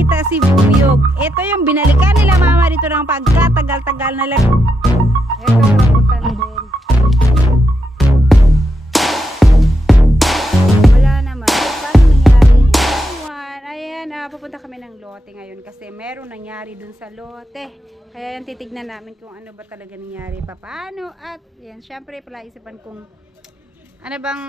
nakita si Buyog. Ito yung binalikan nila mama dito ng pagkatagal-tagal na lang. Ito rambutan din. Wala naman. Paano nangyari? Ayan, pupunta kami ng lote ngayon kasi meron nangyari dun sa lote. Kaya yan titignan namin kung ano ba talaga nangyari, paano, at yan, syempre pala isipan kung ano bang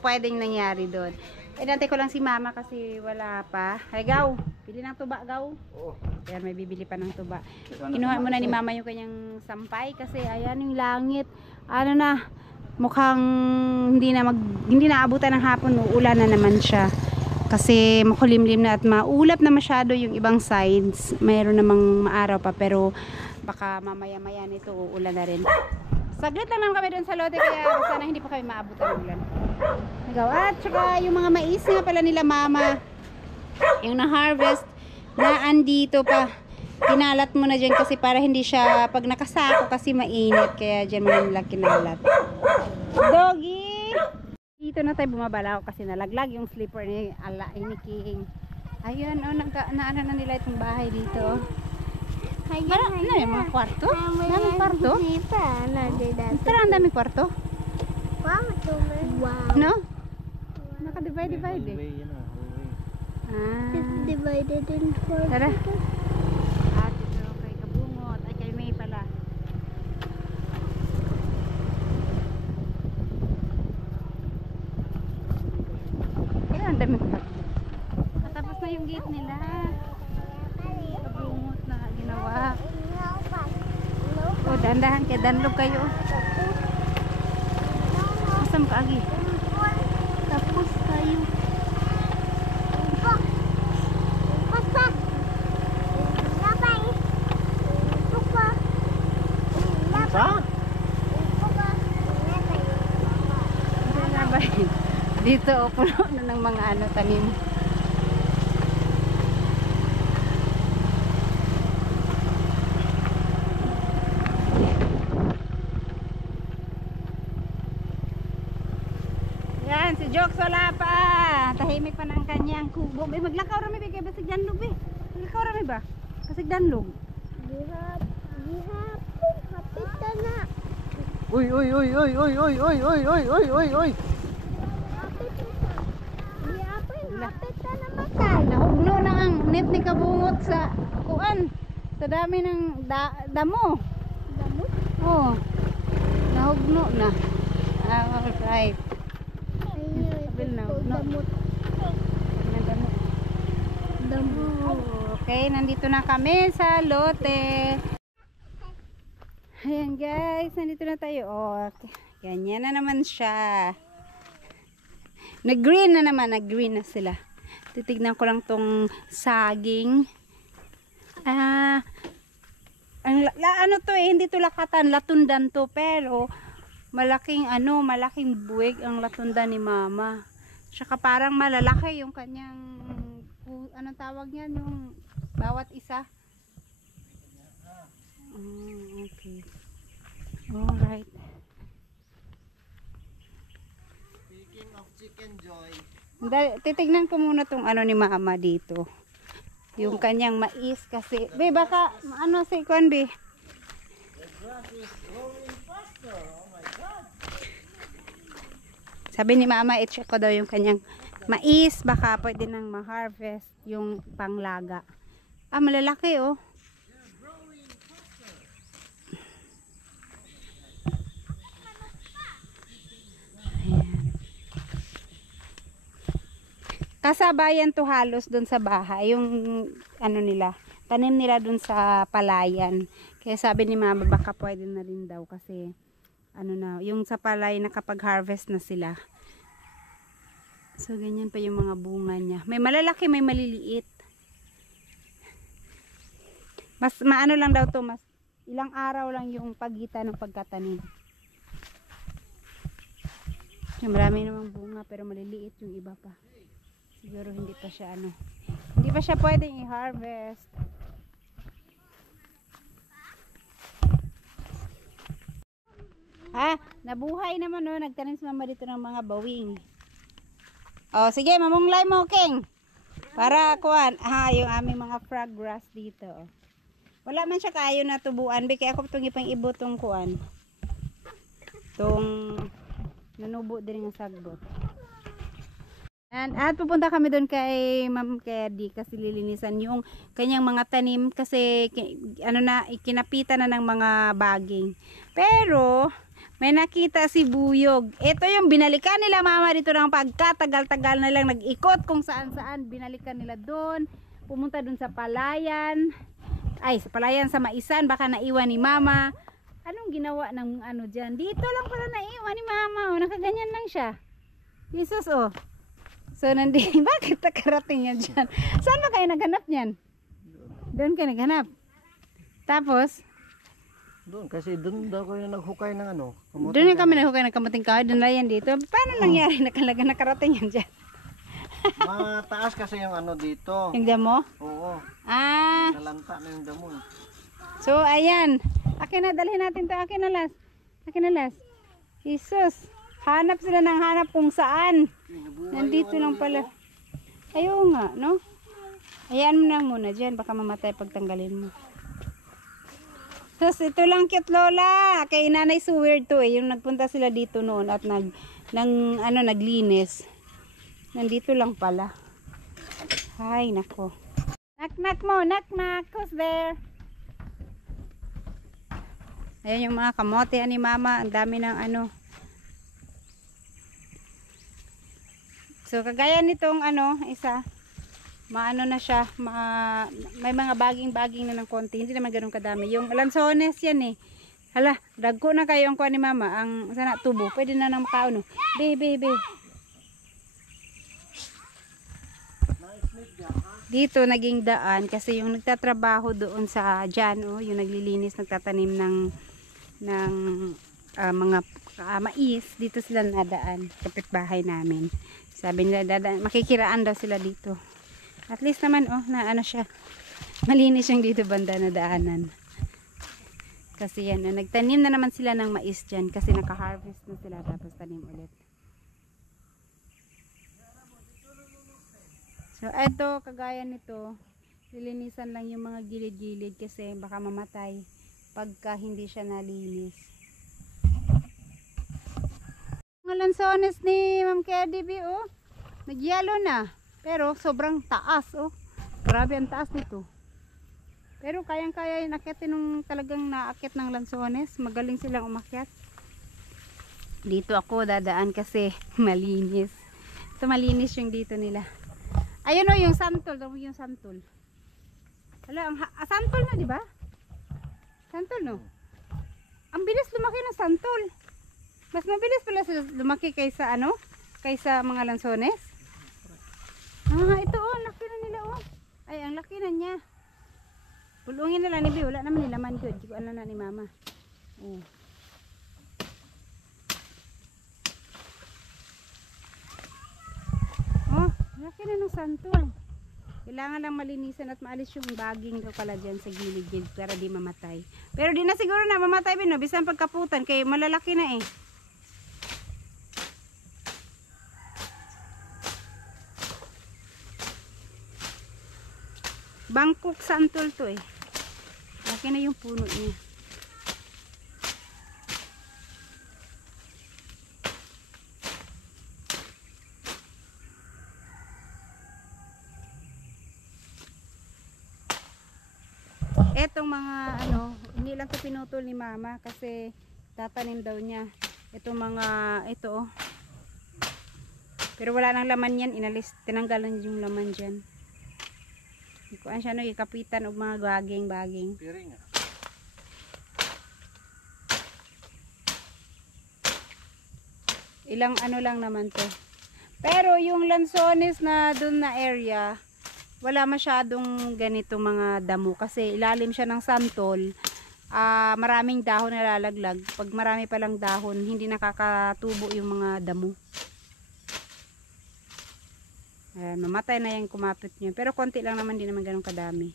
pwedeng nangyari doon. Inantay ko lang si mama kasi wala pa. Ay, Gaw, bili ng tuba, Gaw. Ayan, may bibili pa ng tuba. Kinuha muna ni mama yung kanyang sampay kasi ayan yung langit. Ano na, mukhang hindi na abutan ng hapon, uulan na naman siya. Kasi makulimlim na at maulap na masyado yung ibang sides. Mayroon namang maaraw pa pero baka mamaya-maya nito uulan na rin. Saglit lang naman kami doon sa lote kaya sana hindi pa kami maabot ng ulan. At saka yung mga mais nga pala nila mama, yung na-harvest na andito pa. Kinalat mo na dyan kasi para hindi siya pag nakasako kasi mainit. Kaya dyan mo nila kinalat. Doggy! Dito na tayo bumabala kasi nalaglag yung slipper ni King. Ayun, naano na nila itong bahay dito. Ano yung mga kwarto? Daming kwarto? Pero ang daming kwarto? Wow. No? Naka-divide eh. It's divided in 4. Tara. At ito kay Kabungot. Ay kay May pala. Ang dami pa. Natapos na yung gate nila. Kabungot na ginawa. O, dahan-dahan kaya danlog kayo. Masam ka agi. Tapos kayo. Dito puno na ng mga tanim. Yan, si Jokes wala pa. Tahimik pa ng kanyang kubo. Maglakaw rami ba kay basig danlog eh. Maglakaw rami ba? Basig danlog. Gihap. Hapit na. Uy. Nahugno na ang net ni Kabungot sa kuan. Sa dami ng damo. Damot? Oh. Nahugno na. Alright. Damot. Okay, nandito na kami sa lote. Ayan guys, nandito na tayo. Oh, ganyan na naman siya. Nag-green na naman, nag-green na sila. Titignan ko lang tong saging. Ano to eh, hindi to lakatan, latundan to, pero malaking buwig ang latundan ni mama. Tsaka parang malalaki yung kanyang anong tawag niyan, yung bawat isa. Okay. Alright. Speaking of chicken joy. Titignan ko muna tong ni mama dito. Yung kanyang mais kasi. Be, baka si Kwan, be. The grass is growing faster. Oh my God. Sabi ni mama, i-check ko daw yung kanyang mais. Baka pwede nang ma-harvest yung panglaga. Malalaki oh. Kasabayan to halos dun sa bahay, yung nila, tanim nila dun sa palayan. Kaya sabi ni mama baka pwede na rin daw kasi yung sa palay nakapag-harvest na sila. So ganyan pa yung mga bunga niya. May malalaki, may maliliit. Mas maano lang daw to, mas ilang araw lang yung pagitan ng pagkatanim. So, marami namang bunga pero maliliit yung iba pa. Siguro hindi pa siya pwedeng i-harvest. Nabuhay naman nagtanim si mama dito ng mga bawing. Oh, sige, mamunglay mo, King. Para kuan, yung aming mga frog grass dito. Oh. Wala man siya kayo na tubuan, kaya ako itong ipang ibo tong kuan. Tong nanubo din ng sagbot. At pupunta kami doon kay Ma'am Kedi kasi lilinisan yung kanyang mga tanim kasi ikinapitan na ng mga baging. Pero may nakita si Buyog. Ito yung binalikan nila mama dito ng pagkatagal-tagal na lang nag-ikot kung saan-saan. Binalikan nila doon. Pumunta doon sa Palayan. Ay, sa Palayan sa Maisan. Baka naiwan ni mama. Anong ginawa ng ano dyan? Dito lang pala naiwan ni mama. O, nakaganyan lang siya. Jesus, oh. So, bakit nakarating yan dyan? Saan ba kayo naghanap niyan? Doon kayo naghanap. Tapos, Doon, kasi doon daw kayo naghukay ng ano. doon yung kami naghukay ng kamuting kahoy. Doon lang yan dito. Paano nangyari nakarating yan dyan? Mataas kasi yung ano dito. Yung damo? Oo. Ah. Nalanta na yung damo. So, ayan. Akin na, dalhin natin to. Akin na last. Akin na last. Jesus. Hanap sila ng hanap kung saan. Nandito lang pala. Ayaw nga, no? Hayaan mo na muna dyan. Baka mamatay pagtanggalin mo. Sus, ito lang cute lola. Kay Nanay Suwer to eh. Yung nagpunta sila dito noon at naglinis. Nandito lang pala. Ay, nako. Knock-knock mo. Knock-knock. Who's there? Ayan yung mga kamote ni mama. Ang dami ng ano. So, kagaya nitong isa, maano na siya, may mga baging-baging na ng konti, hindi naman ganun kadami. Yung lansones yan eh. Hala, dagko na kayo ang kuha ni mama, ang sana tubo, pwede na nang makauno. Baby. Dito naging daan kasi yung nagtatrabaho doon sa dyan, oh, yung naglilinis, nagtatanim ng mga mais, dito sila nadaan, kapitbahay namin. Sabi nila, makikiraan daw sila dito. At least naman, oh, na ano siya. Malinis yung dito banda na daanan. Kasi yan, nagtanim na naman sila ng mais dyan. Kasi naka-harvest na sila, tapos tanim ulit. So, eto, kagaya nito, lilinisan lang yung mga gilid-gilid kasi baka mamatay pagka hindi siya nalinis. Mga lansones ni Ma'am Kedi, oh. Nagyalo na. Pero sobrang taas, oh. Grabe ang taas nito. Pero kayang-kaya yung akitin nung talagang naakit ng lansones. Magaling silang umakyat. Dito ako dadaan kasi malinis. Ito malinis yung dito nila. Ayun, oh, yung santol. Yung santol. Hala, santol na, di ba? Santol, no? Ang bilis lumaki ng santol. Mas mabilis pala sila lumaki kaysa kaysa mga lansones. Ito oh, laki na nila oh. Ay, ang laki na niya. Pulungin nila ni Bi, wala naman nila man good. Di ko alam na ni mama. Oh. Oh, laki na ng santol. Kailangan lang malinisan at maalis yung baging daw pala dyan sa gilid-gilid para di mamatay. Pero di na siguro na mamatay bin, no? Bisan pagkaputan, kaya malalaki na eh. Bangkok santol to eh. Laki na yung puno niya. Etong mga hindi lang to pinutol ni mama kasi tatanim daw niya. Etong mga ito oh. Pero wala nang laman yan, tinanggalan yung laman diyan. Kuan siya ikapitan og mga baging-baging. Piring ah. Ilang lang naman to. Pero yung lansones na doon na area, wala masyadong ganito mga damo kasi ilalim siya ng santol. Maraming dahon na lalaglag. Pag marami palang dahon, hindi nakakatubo yung mga damo. Mamatay na yung kumapit niya. Pero konti lang naman, din naman ganun kadami.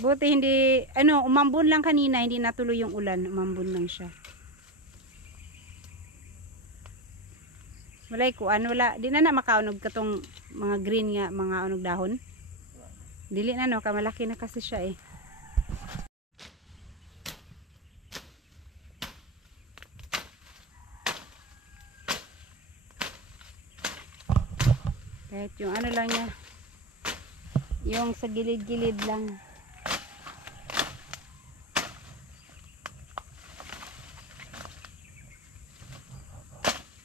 Buti hindi, umambon lang kanina, hindi natuloy yung ulan. Umambon lang siya. Walay kuan, wala. Di na makaunog katong mga green nga, mga unog dahon. Dili na no, kamalaki na kasi siya eh. Kahit yung ano lang niya, yung sa gilid-gilid lang.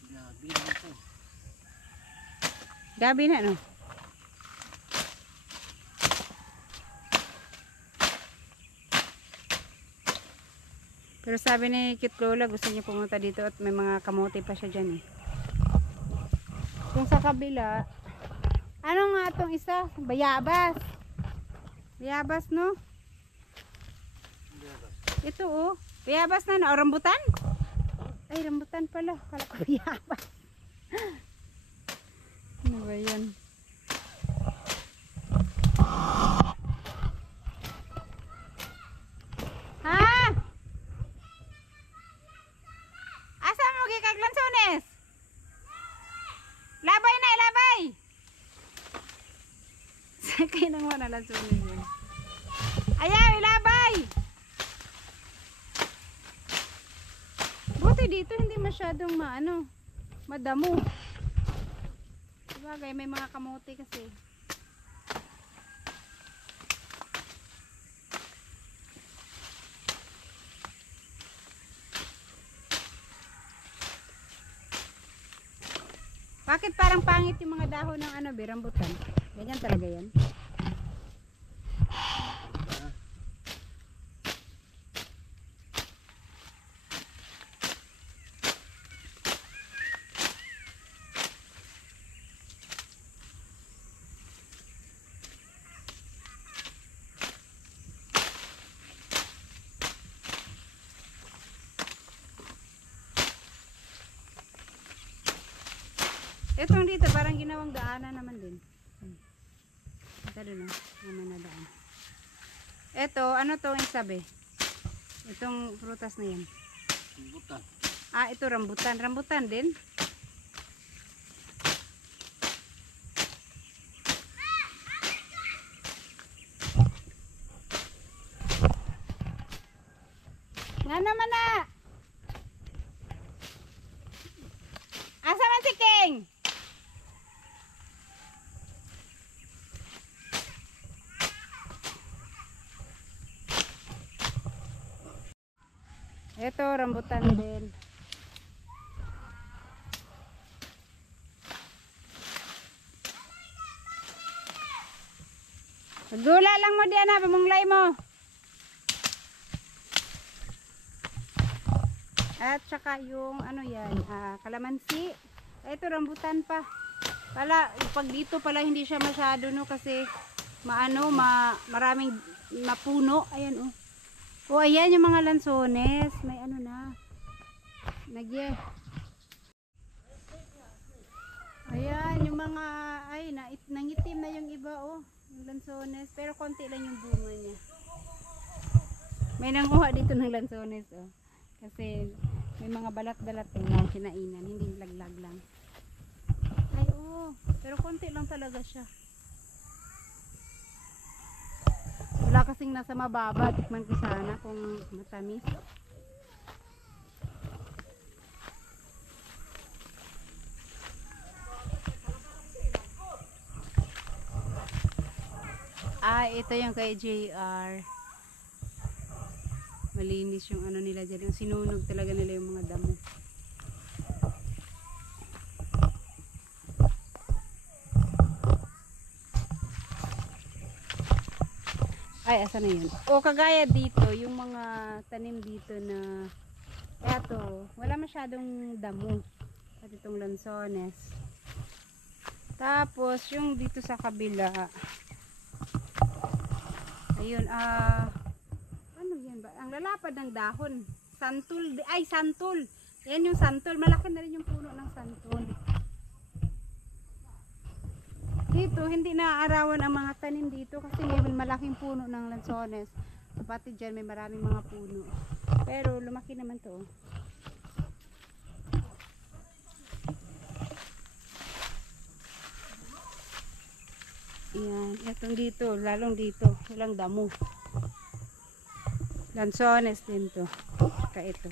Grabe na ito. Gabi na no. Pero sabi ni Cute Lola, gusto niya pumunta dito at may mga kamote pa siya dyan eh. Kung sa kabila, ano nga itong isa? Bayabas. Bayabas no? Ito oh. Bayabas na no? O, rambutan? Ay, rambutan pala. Kala ko bayabas. Ano ba yan? Ha? Asa mo gikag lansones? Labay na, labay! Sakay nang wala lansones yun. Ayaw, ilabay! Buti dito hindi masyadong madamo. Sabagay, may mga kamote kasi. Bakit parang pangit yung mga dahon ng rambutan? Ganyan talaga yan. Itong dito parang ginawang daanan naman din. Ito doon naman na daan. Ito, ano to yung sabi? Itong prutas na yan. Rambutan. Ah, ito rambutan. Rambutan din. Nga naman na! Asa man si King? Ito, rambutan din. Gula lang mo diyan ha, pamunglay mo. At saka yung kalamansi. Ito rambutan pa. Pag dito pala hindi siya masyado no kasi maraming mapuno. Ayan oh. Oh, ayan yung mga lansones. May na. Ayan yung mga nangitim na yung iba oh. Yung lansones. Pero konti lang yung bunga niya. May nanguha dito ng lansones oh. Kasi may mga balat-balat na kinainan. Hindi laglag lang. Ay oh. Pero konti lang talaga siya. Wala kasing nasa mababa. Tikman ko sana kung matamis. Ah, ito yung kay JR. Malinis yung nila dyan. Yung sinunog talaga nila yung mga damo. Ay, asa na yun? O, kagaya dito, yung mga tanim dito na eto, wala masyadong damo. At itong lansones. Tapos, yung dito sa kabila, ayun, ano yan ba? Ang lalapad ng dahon. Santol, santol. Yan yung santol. Malaki na rin yung puno ng santol. Dito, hindi naaarawan ang mga tanim dito kasi may malaking puno ng lansones. Pati dyan may maraming mga puno. Pero lumaki naman to. Itong dito, lalong dito. Walang damo. Lansones din to. Saka ito.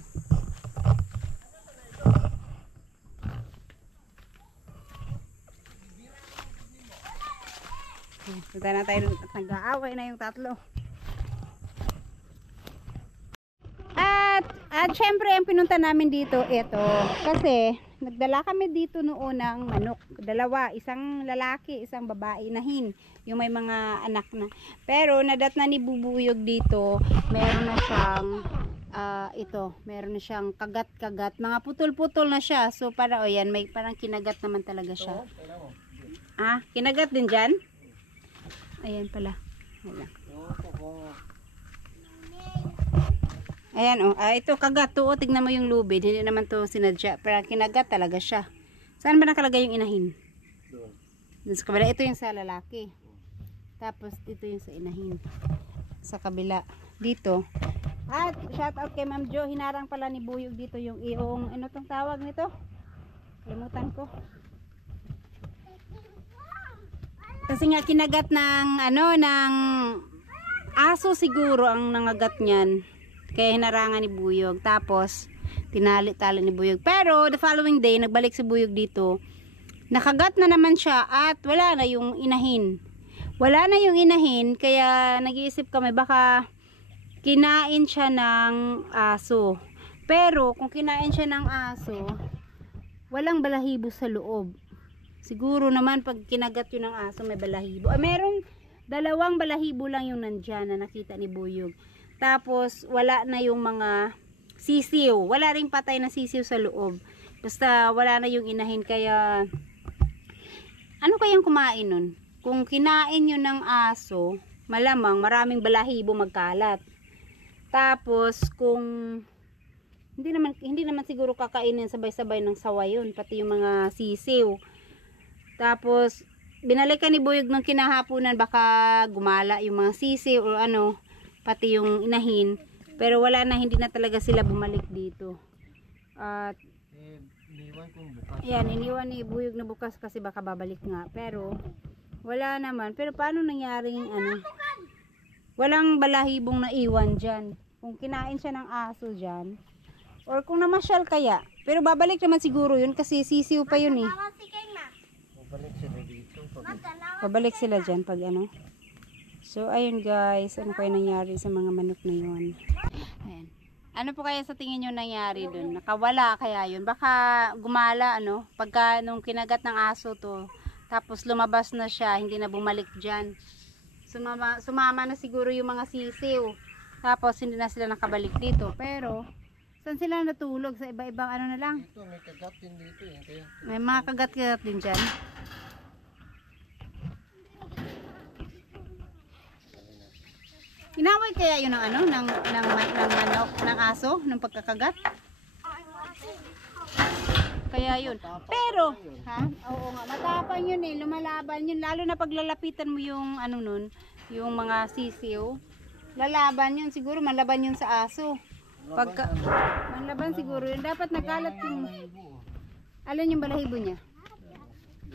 Punta na tayo at nag-aaway na yung tatlo. At syempre ang pinunta namin dito ito kasi nagdala kami dito noon ng manok, dalawa, isang lalaki, isang babae, inahin, yung may mga anak na. Pero nadat na ni Bubuyog dito, meron na siyang meron na siyang kagat-kagat, mga putol-putol na siya. So para yan, may parang kinagat naman talaga siya. Ah, kinagat din diyan? Ayan pala. Wala. Ayan oh, ito kagat to, tignan mo yung lubid, hindi naman to sinadya, pero kinagat talaga siya. Saan ba nakalagay yung inahin? Doon sa kabila, ito yung sa lalaki. Tapos dito yung sa inahin. Sa kabila, dito. At shout out kay Ma'am Jo, hinarang pala ni Buyog dito yung ano tong tawag nito? Limutan ko. Kasi nga kinagat ng ng aso siguro ang nangagat niyan. Kaya hinarangan ni Buyog. Tapos, tinali-tali ni Buyog. Pero, the following day, nagbalik si Buyog dito. Nakagat na naman siya at wala na yung inahin. Wala na yung inahin, kaya nag-iisip kami, baka kinain siya ng aso. Pero, kung kinain siya ng aso, walang balahibo sa loob. Siguro naman, pag kinagat yun ng aso, may balahibo. Merong 2 balahibo lang yung nandyan na nakita ni Buyog. Tapos, wala na yung mga sisiw. Wala ring patay na sisiw sa loob. Basta, wala na yung inahin. Kaya, ano kayang kumain nun? Kung kinain yun ng aso, malamang maraming balahibo magkalat. Tapos, kung hindi naman siguro kakainin sabay-sabay ng sawa yun. Pati yung mga sisiw. Tapos, binalikan ni Buyog ng kinahaponan, baka gumala yung mga sisiw o pati yung inahin, pero wala na, hindi na talaga sila bumalik dito. At iniwan kong bukas. Yan, iniwan ni Buyog na bukas kasi baka babalik nga, pero wala naman. Pero paano nangyaring walang balahibong naiwan dyan? Kung kinain siya ng aso dyan, or kung namasyal kaya, pero babalik naman siguro yun kasi sisiw pa yun eh. Babalik sila dito. Babalik sila dyan pag So, ayun guys, ano kaya nangyari sa mga manok na yun? Ayan. Ano po kaya sa tingin nyo nangyari dun? Nakawala kaya yun? Baka gumala, pagka nung kinagat ng aso to, tapos lumabas na siya, hindi na bumalik dyan. Sumama na siguro yung mga sisiw. Tapos, hindi na sila nakabalik dito. Pero, saan sila natulog? Sa iba-ibang na lang? Ito, may kagat din dito eh. Kaya... May mga kagat-kagat din dyan. Inaway kaya yun ng manok, ng aso, ng pagkakagat? Kaya yun. Pero, oo nga, matapang yun eh, lumalaban yun. Lalo na paglalapitan mo yung yung mga sisiw. Lalaban yun, siguro manlaban yun sa aso. Manlaban siguro yun. Dapat nagkalat yung... Alin yung balahibo niya?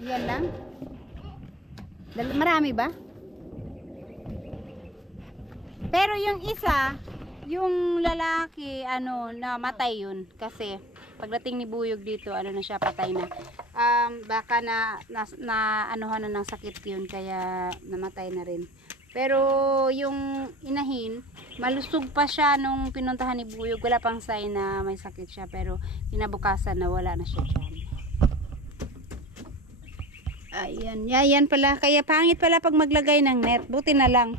Yan lang? Marami ba? Pero yung isa, yung lalaki, namatay yun. Kasi, pagdating ni Buyog dito, na siya, patay na. Baka anuhan na ng sakit yun, kaya namatay na rin. Pero, yung inahin, malusog pa siya nung pinuntahan ni Buyog. Wala pang sign na may sakit siya, pero kinabukasan na wala na siya dyan. Ayan, yan pala. Kaya pangit pala pag maglagay ng net. Buti na lang.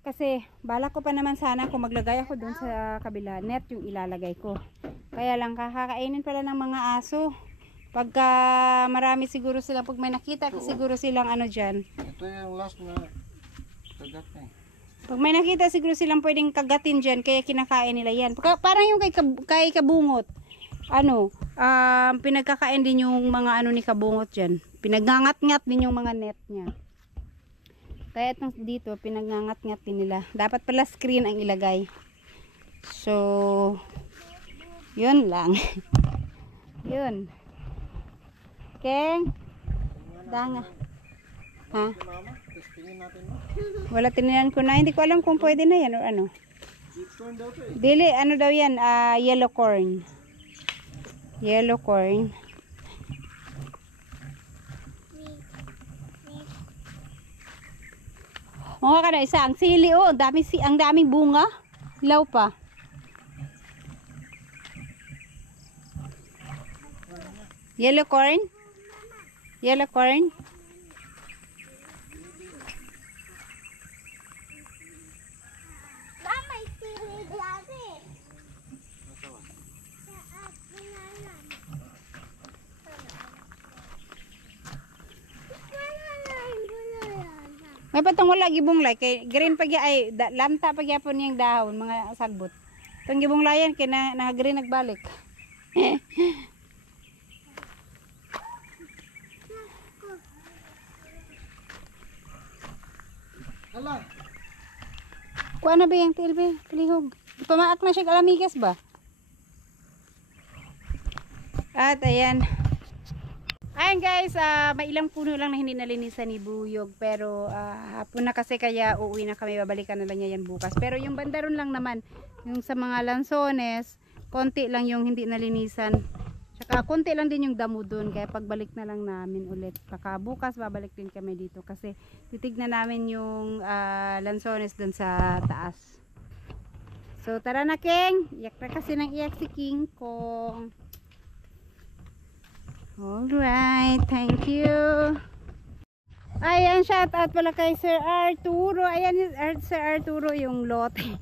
Kasi balak ko pa naman sana kung maglagay ako dun sa kabila, net yung ilalagay ko. Kaya lang kakakainin pala ng mga aso. Pagka marami siguro silang, pag may nakita siguro silang dyan. Ito yung last na kagat eh. Pag may nakita siguro silang pwedeng kagatin dyan, kaya kinakain nila yan. Parang yung kay Kabungot. Pinagkakain din yung mga ni Kabungot dyan. Pinagngangat-ngat din yung mga net niya. Kaya itong dito, pinagngangat-ngat din nila. Dapat pala screen ang ilagay. So, yun lang. Yun. Keng? Danga. Ha? Tingin natin mo. Wala tininan ko na. Hindi ko alam kung pwede na yan o ano. Sweet corn daw to eh. Dili, ano daw yan? Yellow corn. Yellow corn. Mga ka na isa. Ang sili oh. Ang daming bunga. Law pa. Yellow corn? Yellow corn? Mama, may sili dati. Sa akin na lang. Wala na yung dulo yan. May patong wala gibunglay kay green pag ay lanta pag yapon niyang dahon mga salbot. Tong gibunglayan kay na green nagbalik. Hala. Kuha na ba yung tilbe? Palihog. Pamaak na siya alamigas ba? At ayan. Ayan guys, may ilang puno lang na hindi nalinisan ni Buyog. Pero hapon na kasi kaya uuwi na kami. Babalikan na lang niya yan bukas. Pero yung bandaron lang naman, yung sa mga lansones, konti lang yung hindi nalinisan. Tsaka konti lang din yung damo dun. Kaya pagbalik na lang namin ulit. Baka bukas babalik din kami dito. Kasi titignan namin yung lansones dun sa taas. So tara na King. Iyak na kasi ng iyak si King Kong. Alright, thank you. Ayan, shout out pala kay Sir Arturo. Ayan, Sir Arturo yung lote.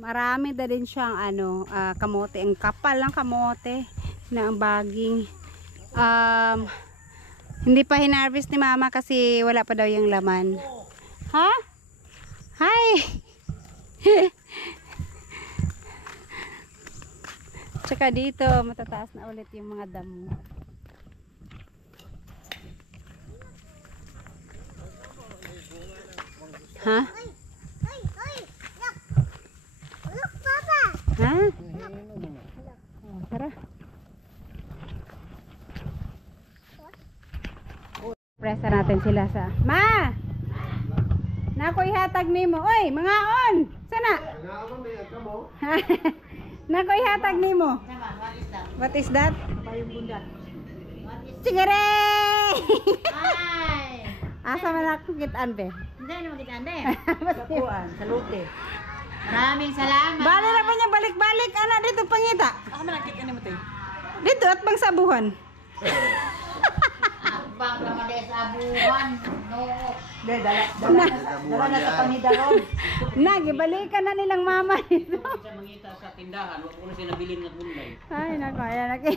Marami na din siyang kamote. Ang kapal ng kamote na ang baging. Hindi pa hinarvest ni Mama kasi wala pa daw yung laman. Ha? Hi! Tsaka dito, matataas na ulit yung mga damo. Ha? Ay, ay, look. Look, Papa. Ha? Oh, tara. Presa natin sila sa... Ma! Nakoy hatag nimo. Oy, mga on! Sana? Nakoy hatag nimo. What is that? Sigare! Asa man ako kitaan be? Hindi naman kita ande. Bakuan, salute. Maraming salamat. Bali na pa niya balik-balik. Anak dito pangita. Ako malakit ka ni mo tayo. Dito at bang sabuhan. Bang naman dahil sa abuhan. No. Hindi, dala na sa Panidaron. Nagibalikan na nilang mama dito. Sa mangita sa tindahan, wala ko na siya nabilin ng gulay. Ay, nako, ayan, okay.